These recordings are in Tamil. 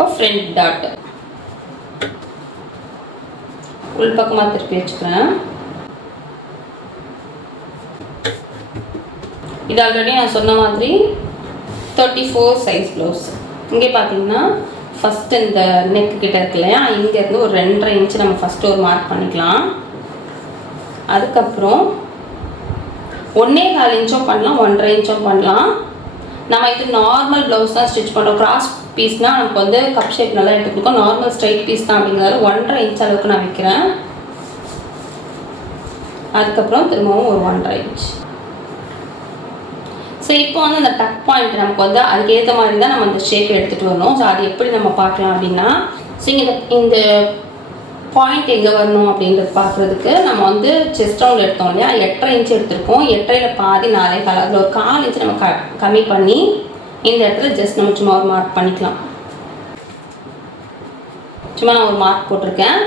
இப்போ ஃப்ரண்ட் டாட் உள் பக்கமாக திருப்பி வச்சுக்கிறேன். இது ஆல்ரெடி நான் சொன்ன மாதிரி 34 சைஸ் ப்ளவுஸ். இங்கே பார்த்தீங்கன்னா ஃபஸ்ட்டு இந்த நெக்கு கிட்ட இருக்கு இல்லையா, இங்கேருந்து ஒரு 2.5 இன்ச்சு நம்ம ஃபஸ்ட்டு ஒரு மார்க் பண்ணிக்கலாம். அதுக்கப்புறம் 1.25 இன்ச்சும் பண்ணலாம், 1.5 இன்ச்சும் பண்ணலாம். நம்ம இது நார்மல் ப்ளவுஸ் தான் ஸ்டிச் பண்ணுறோம். கிராஸ் பீஸ்னால் நமக்கு வந்து கப் ஷேப் நல்லா எடுத்து கொடுக்கும். நார்மல் ஸ்ட்ரைட் பீஸ் தான் அப்படிங்கிறதால 1.5 இன்ச் அளவுக்கு நான் வைக்கிறேன். அதுக்கப்புறம் திரும்பவும் ஒரு 1.5 இன்ச். ஸோ இப்போ வந்து அந்த டக் பாயிண்ட் நமக்கு வந்து அதுக்கேற்ற மாதிரி தான் நம்ம அந்த ஷேப் எடுத்துகிட்டு வரணும். ஸோ அது எப்படி நம்ம பார்க்கலாம் அப்படின்னா, ஸோ இந்த பாயிண்ட் எங்கே வரணும் அப்படின்றது பார்க்குறதுக்கு நம்ம வந்து செஸ்ட் ரவுண்ட் எடுத்தோம் இல்லையா, 8.5 இன்ச் எடுத்திருக்கோம். 8.5ல் பாதி 4.25, அதில் ஒரு 1/4 இன்ச் நம்ம கம்மி பண்ணி இந்த இடத்துல ஜஸ்ட் நம்ம சும்மா ஒரு மார்க் பண்ணிக்கலாம். சும்மா நான் ஒரு மார்க் போட்டிருக்கேன்.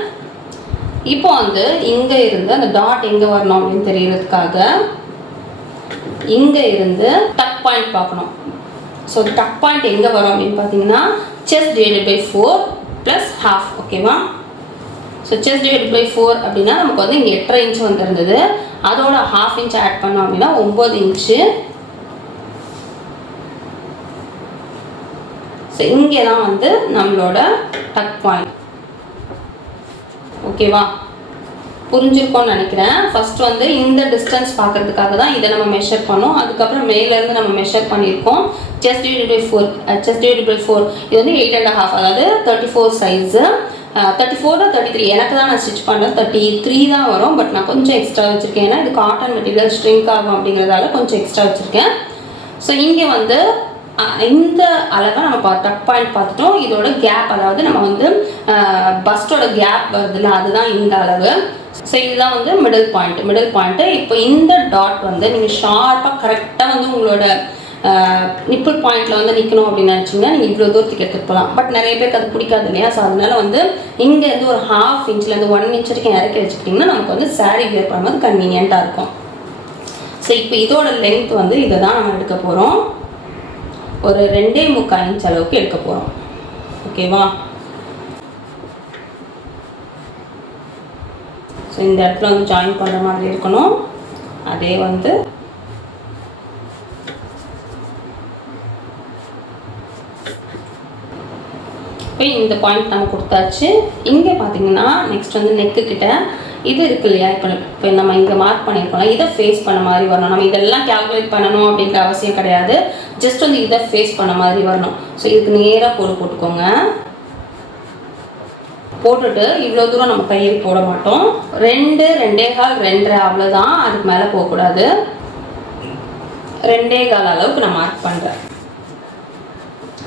இப்போ வந்து இங்கே இருந்து அந்த டாட் எங்கே வரணும் அப்படின்னு தெரியறதுக்காக இங்கே இருந்து டக் பாயிண்ட் பார்க்கணும். ஸோ டக் பாயிண்ட் எங்கே வரும் அப்படின்னு பார்த்தீங்கன்னா செஸ்ட் டிவைடட் பை 4 + ½ ஓகேவா. ஸோ செஸ்ட் டிவைடட் பை 4 அப்படின்னா நமக்கு வந்து இங்கே 8.5 இன்ச் வந்துருந்தது. அதோட ½ இன்ச் ஆட் பண்ணோம் அப்படின்னா 9 இன்ச்சு. ஸோ இங்கே தான் வந்து நம்மளோட டக் பாயிண்ட். ஓகேவா, புரிஞ்சிருக்கோன்னு நினைக்கிறேன். ஃபர்ஸ்ட் வந்து இந்த டிஸ்டன்ஸ் பார்க்கறதுக்காக தான் இதை நம்ம மெஷர் பண்ணோம். அதுக்கப்புறம் மேலேருந்து நம்ம மெஷர் பண்ணியிருக்கோம். செஸ்ட் டிவைடட் பை 4 இது வந்து 8.5, அதாவது 34 சைஸு. 34 33 எனக்கு தான் நான் ஸ்டிச் பண்ணுறேன். 33 தான் வரும். பட் நான் கொஞ்சம் எக்ஸ்ட்ரா வச்சுருக்கேன். ஏன்னா இது காட்டன் மெட்டீரியல் ஸ்ட்ரிங்க் ஆகும் அப்படிங்கிறதால கொஞ்சம் எக்ஸ்ட்ரா வச்சுருக்கேன். ஸோ இங்கே வந்து இந்த அளவை நம்ம டக் பாயிண்ட் பார்த்துட்டோம். இதோட கேப், அதாவது நம்ம வந்து பஸ்டோட கேப் வருதுல்ல, அதுதான் இந்த அளவு. ஸோ இதுதான் வந்து மிடில் பாயிண்ட்டு. இப்போ இந்த டாட் வந்து நீங்கள் ஷார்ப்பாக கரெக்டாக வந்து உங்களோட நிப்பிள் பாயிண்ட்டில் வந்து நிற்கணும் அப்படின்னு நினச்சிங்கன்னா நீங்கள் இவ்வளோ தூரத்துக்கு எடுத்துகிட்டு போகலாம். பட் நிறைய பேருக்கு அது பிடிக்காது இல்லையா. ஸோ அதனால வந்து இங்கேருந்து ஒரு ½ இன்ச்லேருந்து 1 இன்ச் வரைக்கும் இறக்கி வச்சுக்கிட்டிங்கன்னா நமக்கு வந்து சாரீ வியர் பண்ணும்போது கன்வீனியண்ட்டாக இருக்கும். ஸோ இப்போ இதோட லென்த் வந்து இதை தான் நம்ம எடுக்க போகிறோம். ஒரு 2.25 இன்ச் அளவுக்கு எடுக்க போகிறோம். ஓகேவா. ஸோ இந்த இடத்துல வந்து ஜாயின் பண்ணுற மாதிரி இருக்கணும். அதே வந்து இப்போ இந்த பாயிண்ட் நம்ம கொடுத்தாச்சு. இங்கே பார்த்தீங்கன்னா நெக்ஸ்ட் வந்து நெக்கு கிட்ட இது இருக்கு இல்லையா, இப்போ நம்ம இங்கே மார்க் பண்ணியிருக்கோம், இதை ஃபேஸ் பண்ண மாதிரி வரணும். நம்ம இதெல்லாம் கேல்குலேட் பண்ணணும் அப்படிங்கிற அவசியம் கிடையாது. ஜஸ்ட் வந்து இதை ஃபேஸ் பண்ண மாதிரி வரணும். ஸோ இதுக்கு நேராக போட்டுக்கோங்க. போட்டுட்டு இவ்வளோ தூரம் நம்ம கையில் போட மாட்டோம். 2, 2.25, 2.5 அவ்வளோதான். அதுக்கு மேலே போகக்கூடாது. 2.25 அளவுக்கு நான் மார்க் பண்ணுறேன்.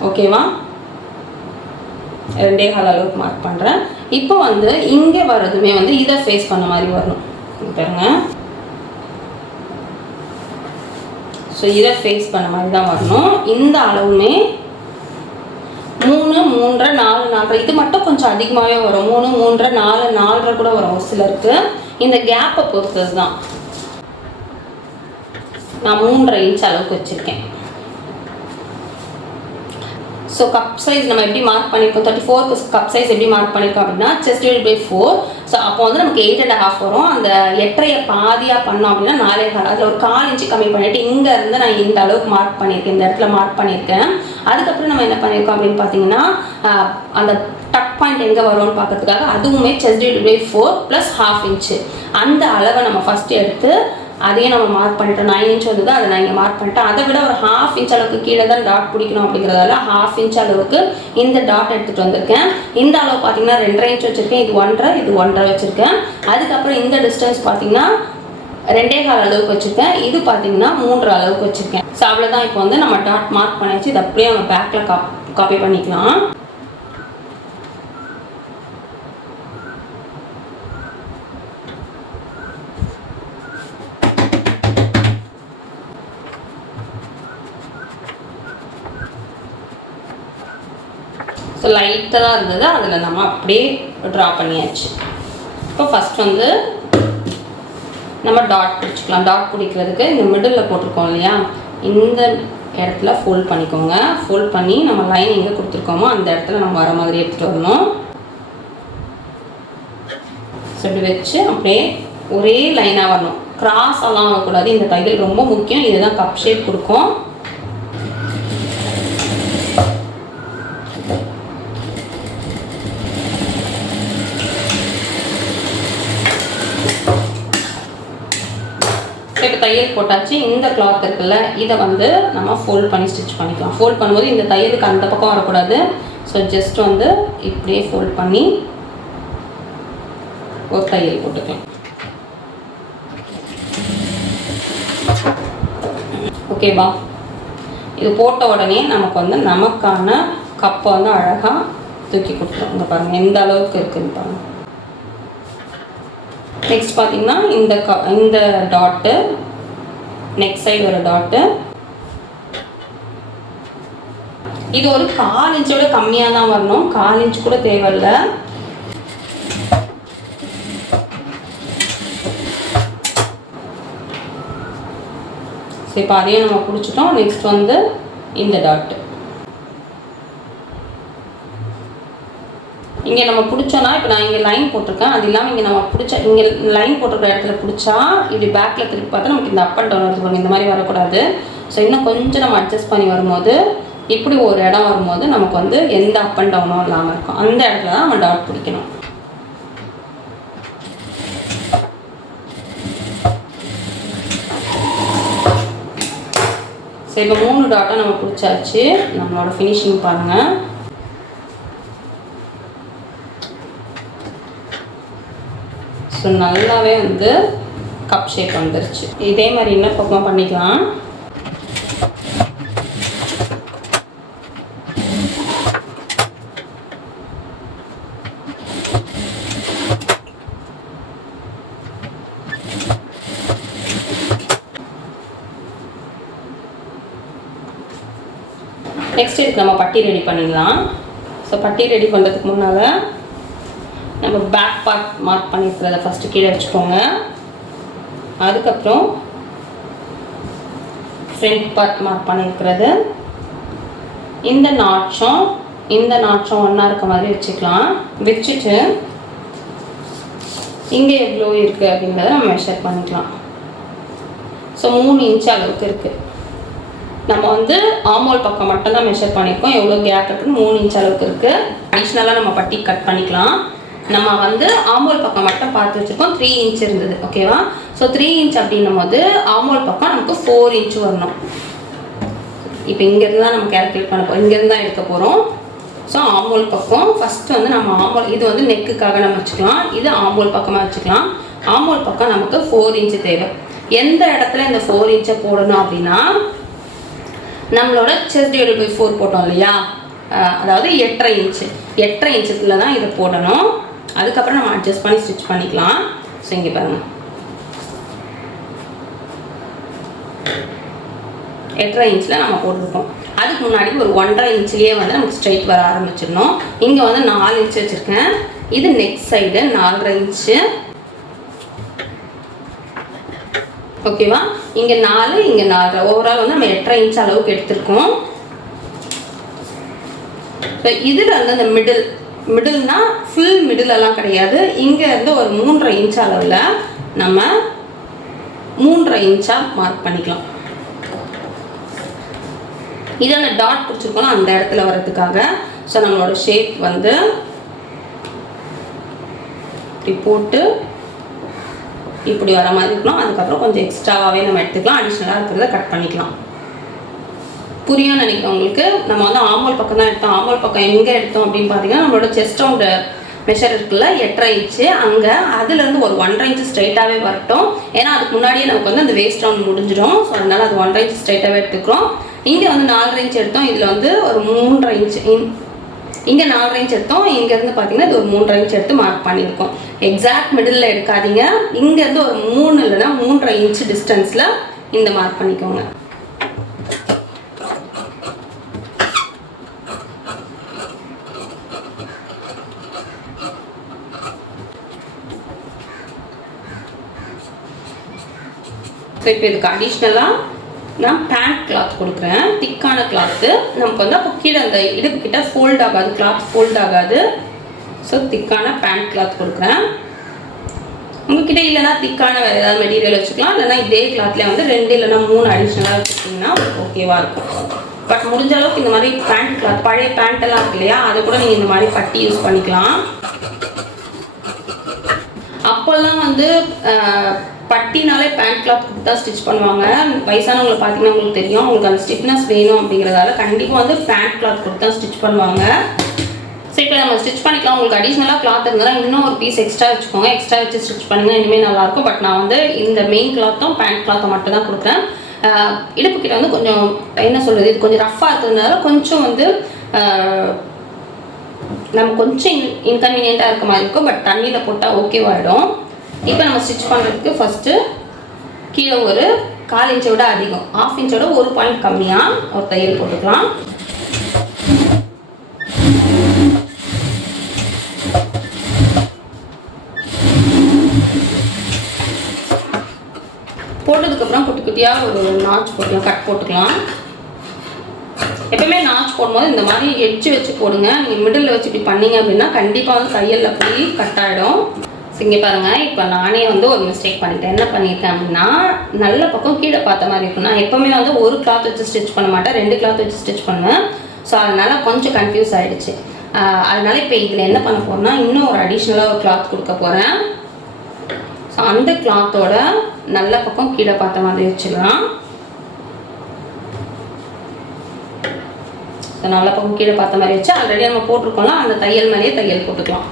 ஓகேவா, 2.25 அளவுக்கு மார்க் பண்ணுறேன். இப்போ வந்து இங்கே வர்றதுமே வந்து இதை ஃபேஸ் பண்ண மாதிரி வரணும். பாருங்க. ஸோ இதை ஃபேஸ் பண்ண மாதிரி தான் வரணும். இந்த அளவுமே 3, 3.5, 4, 4.5 இது மட்டும் கொஞ்சம் அதிகமாகவே வரும். 3, 3.5, 4, 4.5 கூட வரும் ஒரு சிலருக்கு. இந்த கேப்பை பொறுத்தது தான். நான் 3.5 இன்ச் அளவுக்கு வச்சுருக்கேன். ஸோ கப் சைஸ் நம்ம எப்படி மார்க் பண்ணியிருக்கோம், 34 கப் சைஸ் எப்படி மார்க் பண்ணியிருக்கோம் அப்படின்னா செஸ்ட் டிவைடட் பை 4. ஸோ அப்போ வந்து நமக்கு 8.5 வரும். அந்த 8.5 பாதியாக பண்ணோம் அப்படின்னா 4.25, அதில் ஒரு 1/4 இன்ச்சு கம்மி பண்ணிவிட்டு இங்கேருந்து நான் இந்த அளவுக்கு மார்க் பண்ணியிருக்கேன், இந்த இடத்துல மார்க் பண்ணியிருக்கேன். அதுக்கப்புறம் நம்ம என்ன பண்ணியிருக்கோம் அப்படின்னு பார்த்தீங்கன்னா அந்த டக் பாயிண்ட் எங்கே வரும்னு பார்க்கறதுக்காக அதுவுமே செஸ்ட் டிவைடட் பை 4 + ½ இன்ச்சு அந்த அளவை நம்ம ஃபஸ்ட்டு எடுத்து அதையும் நம்ம மார்க் பண்ணிட்டோம். 9 இன்ச் வந்தது, அதை நான் இங்கே மார்க் பண்ணிட்டேன். அதை விட ஒரு ½ இன்ச் அளவுக்கு கீழே தான் டாட் பிடிக்கணும் அப்படிங்கிறதால ½ இன்ச் அளவுக்கு இந்த டாட் எடுத்துகிட்டு வந்திருக்கேன். இந்த அளவு பார்த்தீங்கன்னா 2.5 இன்ச் வச்சுருக்கேன். இது 1.5, இது 1.5 வச்சுருக்கேன். அதுக்கப்புறம் இந்த டிஸ்டன்ஸ் பார்த்தீங்கன்னா 2.25 அளவுக்கு வச்சுருக்கேன். இது பார்த்தீங்கன்னா 3 அளவுக்கு வச்சுருக்கேன். ஸோ அவ்வளோதான். இப்போ வந்து நம்ம டாட் மார்க் பண்ணியாச்சு. இது அப்படியே நம்ம பேக்கில் காப்பி பண்ணிக்கலாம். ஸோ லைட்டாக தான் இருந்தது, அதில் நம்ம அப்படியே ட்ரா பண்ணியாச்சு. இப்போ ஃபஸ்ட் வந்து நம்ம டாட் பிடிச்சிக்கலாம். டாட் பிடிக்கிறதுக்கு இந்த மிடில் போட்டிருக்கோம் இல்லையா, இந்த இடத்துல ஃபோல்ட் பண்ணிக்கோங்க. ஃபோல்ட் பண்ணி நம்ம லைன் எங்கே கொடுத்துருக்கோமோ அந்த இடத்துல நம்ம வர மாதிரி எடுத்துகிட்டு வரணும். ஸோ இப்படி வச்சு அப்படியே ஒரே லைனாக வரணும். கிராஸ் எல்லாம் ஆகக்கூடாது. இந்த தையல் ரொம்ப முக்கியம். இதுதான் கப் ஷேப் கொடுக்கும். இப்போ தையல் போட்டாச்சு. இந்த கிளாத் இருக்குல்ல, இதை வந்து நம்ம ஃபோல்ட் பண்ணி ஸ்டிச் பண்ணிக்கலாம். ஃபோல்ட் பண்ணும்போது இந்த தையலுக்கு அந்த பக்கம் வரக்கூடாது. ஸோ ஜஸ்ட் வந்து இப்படியே ஃபோல்ட் பண்ணி ஒரு தையல் போட்டுக்கலாம். ஓகேவா? இது போட்ட உடனே நமக்கு வந்து நமக்கான கப்பை வந்து அழகாக தூக்கி கொடுத்துரும். இங்கே பாருங்கள் எந்த அளவுக்கு இருக்குதுன்னு பாருங்கள். நெக்ஸ்ட் பார்த்தீங்கன்னா இந்த டாட்டு, நெக்ஸ்ட் சைடு ஒரு டாட்டு. இது ஒரு 1/4 இன்ச்சோட கம்மியாக தான் வரணும். 1/4 இன்ச் கூட தேவையில்லை. இப்போ அதையும் நம்ம பிடிச்சிட்டோம். நெக்ஸ்ட் வந்து இந்த டாட்டு இங்கே நம்ம பிடிச்சோன்னா, இப்போ நான் இங்கே லைன் போட்டிருக்கேன். அது இல்லாமல் இங்கே நம்ம இங்கே லைன் போட்டிருக்கிற இடத்துல பிடிச்சா இப்படி பேக்கில் திருப்பி பார்த்தா நமக்கு இந்த அப் அண்ட் டவுன் எடுத்துக்கணும். இந்த மாதிரி வரக்கூடாது. ஸோ இன்னும் கொஞ்சம் நம்ம அட்ஜஸ்ட் பண்ணி வரும்போது இப்படி ஒரு இடம் வரும்போது நமக்கு வந்து எந்த அப் அண்ட் டவுனும் இல்லாமல் இருக்கும். அந்த இடத்துல தான் நம்ம டாட் பிடிக்கணும். ஸோ இப்போ 3 டாட்டை நம்ம பிடிச்சாச்சு. நம்மளோட ஃபினிஷிங் பாருங்கள். ஸோ நல்லாவே வந்து கப் ஷேப் வந்துருச்சு. இதே மாதிரி இன்னும் பக்கம் பண்ணிக்கலாம். நெக்ஸ்ட் இதுக்கு நம்ம பட்டி ரெடி பண்ணிடலாம். ஸோ பட்டி ரெடி பண்ணுறதுக்கு முன்னால் நம்ம பேக் பார்ட் மார்க் பண்ணியிருக்கிறத ஃபஸ்ட்டு கீழே வச்சுக்கோங்க. அதுக்கப்புறம் ஃப்ரண்ட் பார்ட் மார்க் பண்ணியிருக்கிறது. இந்த நாட்சம் ஒன்றா இருக்க மாதிரி வச்சுக்கலாம். வச்சுட்டு இங்கே எவ்வளோ இருக்குது அப்படின்றத நம்ம மெஷர் பண்ணிக்கலாம். ஸோ 3 இன்ச் அளவுக்கு இருக்குது. நம்ம வந்து ஆமோல் பக்கம் மட்டும்தான் மெஷர் பண்ணியிருக்கோம். எவ்வளோ கேப் இருக்குன்னு 3 இன்ச் அளவுக்கு இருக்குது. அடிஷ்னலாக நம்ம பட்டி கட் பண்ணிக்கலாம். நம்ம வந்து ஆமோல் பக்கம் மட்டும் பார்த்து வச்சுருக்கோம். 3 இன்ச் இருந்தது. ஓகேவா? ஸோ 3 இன்ச் அப்படின்னும் போது ஆமோல் பக்கம் நமக்கு 4 இன்ச் வரணும். இப்போ இங்கேருந்து தான் நம்ம கேல்குலேட் பண்ண போகிறோம். இங்கேருந்து தான் எடுக்க போகிறோம். ஸோ ஆமோல் பக்கம் ஃபஸ்ட்டு வந்து நம்ம இது வந்து நெக்குக்காக நம்ம வச்சுக்கலாம். இது ஆமோல் பக்கமாக வச்சுக்கலாம். ஆமோல் பக்கம் நமக்கு 4 இன்ச் தேவை. எந்த இடத்துல இந்த 4 இன்ச்சை போடணும் அப்படின்னா, நம்மளோட செஸ்ட் டிவைடட் பை 4 போட்டோம் இல்லையா, அதாவது 8.5 இன்ச்சுக்குள்ள தான் இதை போடணும். அதுக்கப்புறம் நம்ம அட்ஜஸ்ட் பண்ணி ஸ்டிச் பண்ணிக்கலாம். ஸோ இங்கே பாருங்கள் 8.5 இன்ச்சில் நம்ம போட்டிருக்கோம். அதுக்கு முன்னாடி ஒரு 1.5 இன்ச்லேயே வந்து நமக்கு ஸ்ட்ரைட் வர ஆரம்பிச்சிடணும். இங்கே வந்து 4 இன்ச் வச்சுருக்கேன். இது நெக்ஸ்ட் சைடு 4.5 இன்ச்சு. ஓகேவா? இங்கே 4, இங்கே 4. ஓவரால் வந்து நம்ம 8.5 இன்ச் அளவுக்கு எடுத்துருக்கோம். இப்போ இதில் வந்து அந்த மிடில்னா ஃபுல் மிடிலெல்லாம் கிடையாது. இங்கேருந்து ஒரு 3.5 இன்ச் அளவில் நம்ம 3.5 இன்ச்சாக மார்க் பண்ணிக்கலாம். இதில் டாட் பிடிச்சிருக்கோம் அந்த இடத்துல வர்றதுக்காக. ஸோ நம்மளோட ஷேப் வந்து இப்படி போட்டு இப்படி வர மாதிரி இருக்கணும். அதுக்கப்புறம் கொஞ்சம் எக்ஸ்ட்ராவாகவே நம்ம எடுத்துக்கலாம். அடிஷ்னலாக இருக்கிறத கட் பண்ணிக்கலாம். புரியும் நினைக்கிறேன் உங்களுக்கு. நம்ம வந்து ஆமோல் பக்கம் தான் எடுத்தோம். ஆமோல் பக்கம் எங்கே எடுத்தோம் அப்படின்னு பார்த்தீங்கன்னா, நம்மளோட செஸ்ட் ரவுண்டு மெஷர் இருக்குல்ல 8.5 இன்ச்சு, அங்கே அதுலேருந்து ஒரு 1.5 இன்ச்சு ஸ்ட்ரைட்டாகவே வரட்டும். ஏன்னா அதுக்கு முன்னாடியே நமக்கு வந்து அந்த வேஸ்ட் ரவுண்ட் முடிஞ்சிடும். ஸோ அதனால் அது 1.5 இன்ச்சு ஸ்ட்ரைட்டாகவே எடுத்துக்கிறோம். இங்கே வந்து 4.5 இன்ச் எடுத்தோம். இதில் வந்து ஒரு 3.5 இன்ச்சு, இங்கே 4.5 இன்ச் எடுத்தோம். இங்கேருந்து பார்த்தீங்கன்னா இது ஒரு 3.5 இன்ச் எடுத்து மார்க் பண்ணியிருக்கோம். எக்ஸாக்ட் மிடில் எடுக்காதீங்க. இங்கேருந்து ஒரு 3 இல்லைன்னா 3.5 இன்ச்சு டிஸ்டன்ஸில் இந்த மார்க் பண்ணிக்கோங்க. ஸோ இப்போ இதுக்கு அடிஷ்னலாக நான் பேண்ட் கிளாத் கொடுக்குறேன், திக்கான கிளாத்து. நமக்கு வந்து அப்போ கீழே அந்த இடுப்பு கிட்ட ஃபோல்ட் ஆகாது, கிளாத் ஃபோல்ட் ஆகாது. ஸோ திக்கான பேண்ட் கிளாத் கொடுக்குறேன். உங்ககிட்ட இல்லைனா திக்கான வேறு ஏதாவது மெட்டீரியல் வச்சுக்கலாம், இல்லைனா இதே கிளாத்லேயே வந்து 2 இல்லைனா 3 அடிஷ்னலாக வச்சுக்கிட்டிங்கன்னா ஓகேவாக இருக்கும். பட் முடிஞ்ச அளவுக்கு இந்த மாதிரி பேண்ட் கிளாத், பழைய பேண்ட்டெல்லாம் இருக்கு இல்லையா, அதை கூட நீங்கள் இந்த மாதிரி பட்டி யூஸ் பண்ணிக்கலாம். அப்போல்லாம் வந்து பட்டினாலே பேண்ட் கிளாத் கொடுத்தா ஸ்டிச் பண்ணுவாங்க. வயசானவங்களை பார்த்தீங்கன்னா உங்களுக்கு தெரியும், உங்களுக்கு அந்த ஸ்டிஃப்னஸ் வேணும் அப்படிங்கிறதால கண்டிப்பாக வந்து பேண்ட் கிளாத் கொடுத்தா ஸ்டிச் பண்ணுவாங்க. ஸோ இப்போ நம்ம ஸ்டிச் பண்ணிக்கலாம். உங்களுக்கு அடிஷ்னலாக கிளாத் இருந்தால் இன்னும் ஒரு பீஸ் எக்ஸ்ட்ரா வச்சுக்கோங்க, எக்ஸ்ட்ரா வச்சு ஸ்டிச் பண்ணுங்கள், இனிமேல் நல்லாயிருக்கும். பட் நான் வந்து இந்த மெயின் கிளாத்தும் பேண்ட் கிளாத்தும் மட்டும் தான் கொடுக்குறேன். இடுப்பு கிட்ட வந்து கொஞ்சம் என்ன சொல்கிறது, இது கொஞ்சம் ரஃப்பாக இருக்கிறதுனால கொஞ்சம் வந்து நம்ம கொஞ்சம் இன்கன்வீனியண்ட்டாக இருக்க மாதிரி இருக்கும். பட் தண்ணியில் போட்டால் ஓகேவாகிடும். இப்போ நம்ம ஸ்டிச் பண்ணுறதுக்கு ஃபஸ்ட்டு கீழே ஒரு 1/4 இன்ச்சை விட அதிகம், 1/2 இன்ச்சோட 1 பாயிண்ட் கம்மியாக ஒரு தையல் போட்டுக்கலாம். போட்டதுக்கப்புறம் குட்டி குட்டியாக ஒரு நாச் போட்டுக்கலாம், கட் போட்டுக்கலாம். எப்பவுமே நாச் போடும்போது இந்த மாதிரி எட்ஜ் வச்சு போடுங்க. நீங்கள் மிடில் வச்சு இப்படி பண்ணீங்க அப்படின்னா கண்டிப்பாக வந்து தையலில் போய் கட் ஆகிடும். இங்கே பாருங்கள், இப்போ நானே வந்து ஒரு மிஸ்டேக் பண்ணிட்டேன். என்ன பண்ணியிருக்கேன் அப்படின்னா, நல்ல பக்கம் கீழே பார்த்த மாதிரி இருக்கும். நான் எப்போவுமே வந்து ஒரு கிளாத் வச்சு ஸ்டிச் பண்ண மாட்டேன், 2 கிளாத் வச்சு ஸ்டிச் பண்ணுவேன். ஸோ அதனால் கொஞ்சம் கன்ஃபியூஸ் ஆகிடுச்சு. அதனால் இப்போ இதில் என்ன பண்ண போகிறேன்னா, இன்னும் ஒரு அடிஷ்னலாக ஒரு கிளாத் கொடுக்க போகிறேன். ஸோ அந்த கிளாத்தோட நல்ல பக்கம் கீழே பார்த்த மாதிரி வச்சுக்கலாம். ஸோ நல்ல பக்கம் கீழே பார்த்த மாதிரி வச்சு ஆல்ரெடி நம்ம போட்டிருக்கோம்ல, அந்த தையல் மேலேயே தையல் போட்டுக்கலாம்.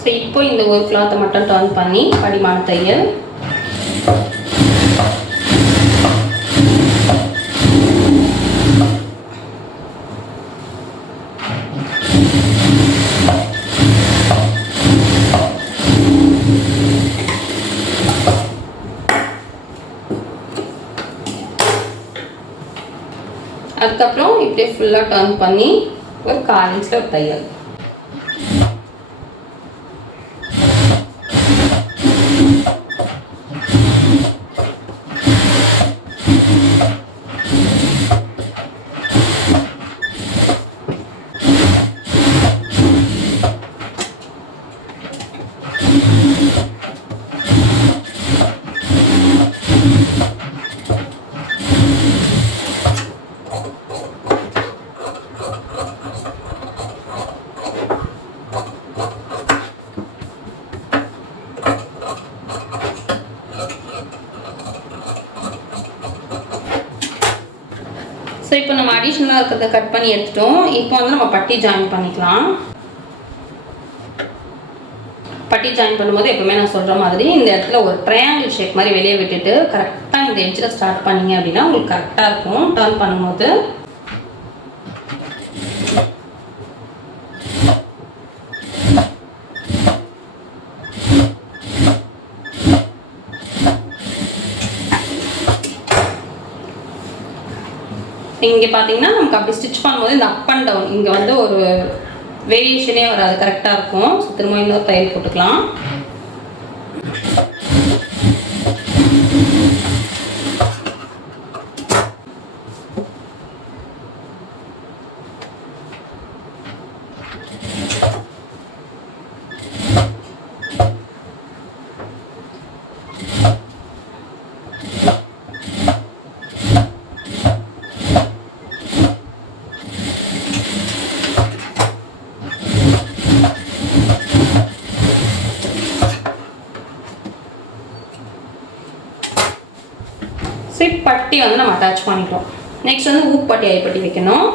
ஸோ இப்போ இந்த ஒரு கிளாத்தை மட்டும் டர்ன் பண்ணி படிமான தையல். அதுக்கப்புறம் இப்படியே ஃபுல்லாக டர்ன் பண்ணி ஒரு 1/4 இன்ச்சில் ஒரு தையல். ஸோ இப்போ நம்ம அடிஷ்னலாக இருக்கிறத கட் பண்ணி எடுத்துட்டோம். இப்போ வந்து நம்ம பட்டி ஜாயின் பண்ணிக்கலாம். பட்டி ஜாயின் பண்ணும்போது எப்பவுமே நான் சொல்கிற மாதிரி இந்த இடத்துல ஒரு ட்ரையாங்கிள் ஷேப் மாதிரி வெளியே விட்டுட்டு கரெக்டாக இந்த எட்ஜில் ஸ்டார்ட் பண்ணிங்க அப்படின்னா உங்களுக்கு கரெக்டாக இருக்கும் டர்ன் பண்ணும்போது. இங்கே பார்த்தீங்கன்னா நமக்கு அப்படி ஸ்டிச் பண்ணும்போது இந்த அப் அண்ட் டவுன் இங்கே வந்து ஒரு வேரியேஷனே வராது, கரெக்டாக இருக்கும். ஸோ திரும்ப இன்னொரு தையல் போட்டுக்கலாம். பட்டி வந்து நம்ம அட்டாச் பண்ணிட்டோம். நெக்ஸ்ட் வந்து ஊக் பட்டி ஐப்பட்டி வைக்கணும்.